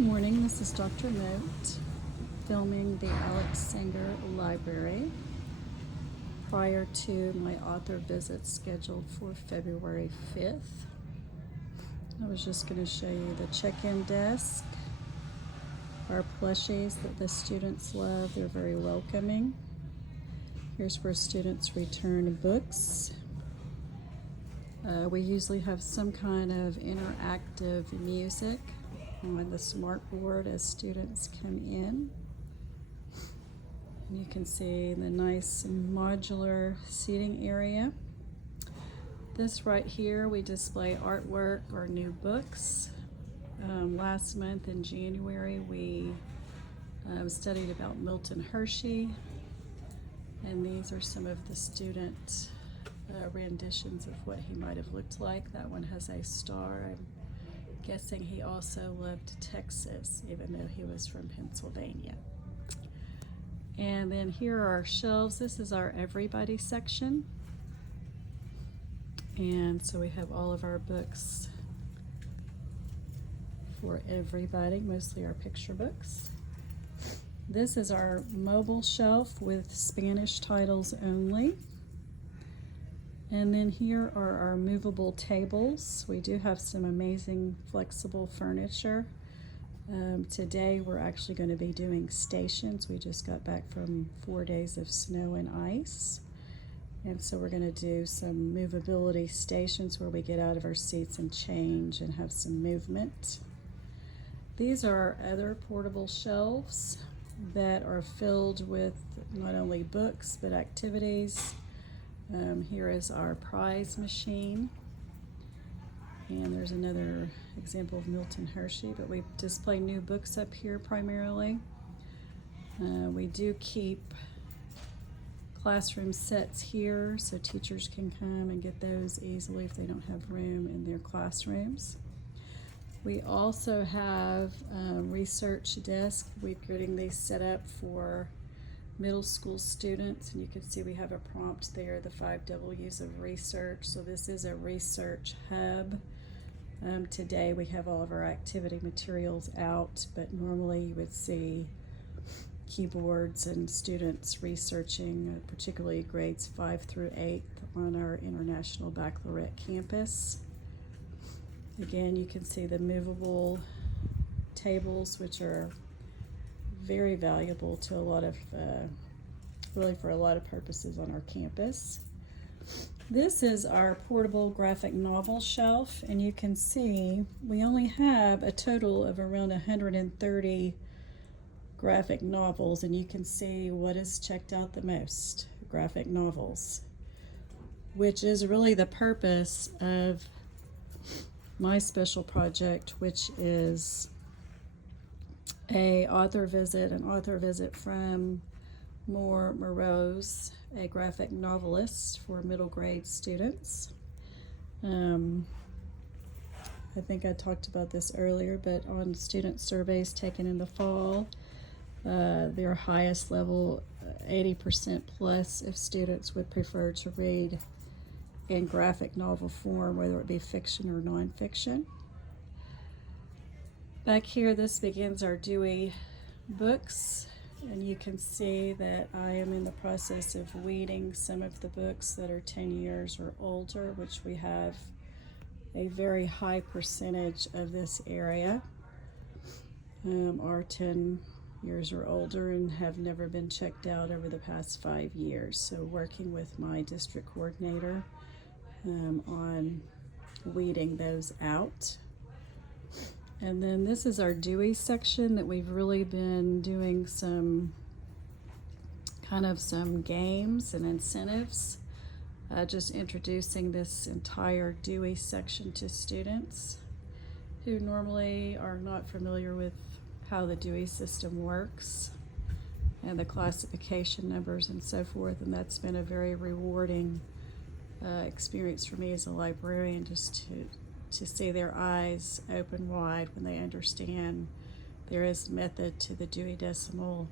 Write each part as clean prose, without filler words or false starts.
Morning, this is Dr. Moat filming the Alex Sanger Library prior to my author visit scheduled for February 5th. I was just going to show you the check-in desk, our plushies that the students love. They're very welcoming. Here's where students return books. We usually have some kind of interactive music on the smart board as students come in. And you can see the nice modular seating area. This right here, we display artwork or new books. Last month in January, we studied about Milton Hershey, and these are some of the student renditions of what he might have looked like. That one has a star. I'm guessing he also loved Texas, even though he was from Pennsylvania. And then here are our shelves. This is our everybody section. And so we have all of our books for everybody, mostly our picture books. This is our mobile shelf with Spanish titles only. And then here are our movable tables. We do have some amazing flexible furniture. Today we're actually going to be doing stations. We just got back from 4 days of snow and ice. And so we're going to do some movability stations where we get out of our seats and change and have some movement. These are our other portable shelves that are filled with not only books but activities. Here is our prize machine, and there's another example of Milton Hershey, but we display new books up here primarily. We do keep classroom sets here so teachers can come and get those easily if they don't have room in their classrooms. We also have research desk. We're getting these set up for middle school students, and you can see we have a prompt there, the 5 W's of research. So this is a research hub. Today we have all of our activity materials out, but normally you would see keyboards and students researching, particularly grades 5 through 8 on our International Baccalaureate campus. Again, you can see the movable tables, which are very valuable to a lot of, really for a lot of purposes on our campus. This is our portable graphic novel shelf, and you can see we only have a total of around 130 graphic novels, and you can see what is checked out the most, graphic novels, which is really the purpose of my special project, which is an author visit from Morose, a graphic novelist for middle grade students. I think I talked about this earlier, but on student surveys taken in the fall, their highest level, 80% plus of students would prefer to read in graphic novel form, whether it be fiction or nonfiction. Back here, this begins our Dewey books, and you can see that I am in the process of weeding some of the books that are 10 years or older, which we have a very high percentage of this area are 10 years or older and have never been checked out over the past 5 years. So working with my district coordinator on weeding those out. And then this is our Dewey section that we've really been doing some games and incentives, just introducing this entire Dewey section to students who normally are not familiar with how the Dewey system works and the classification numbers and so forth. And that's been a very rewarding experience for me as a librarian, just to see their eyes open wide when they understand there is method to the Dewey decimal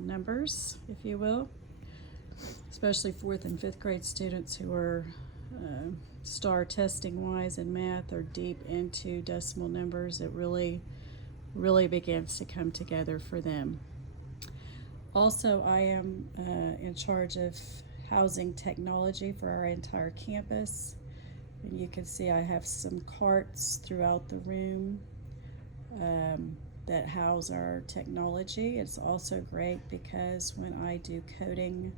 numbers, if you will, especially 4th and 5th grade students who are star testing wise in math are deep into decimal numbers. It really really begins to come together for them. Also, I am in charge of housing technology for our entire campus. And you can see I have some carts throughout the room that house our technology. It's also great because when I do coding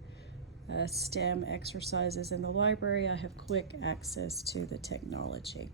STEM exercises in the library, I have quick access to the technology.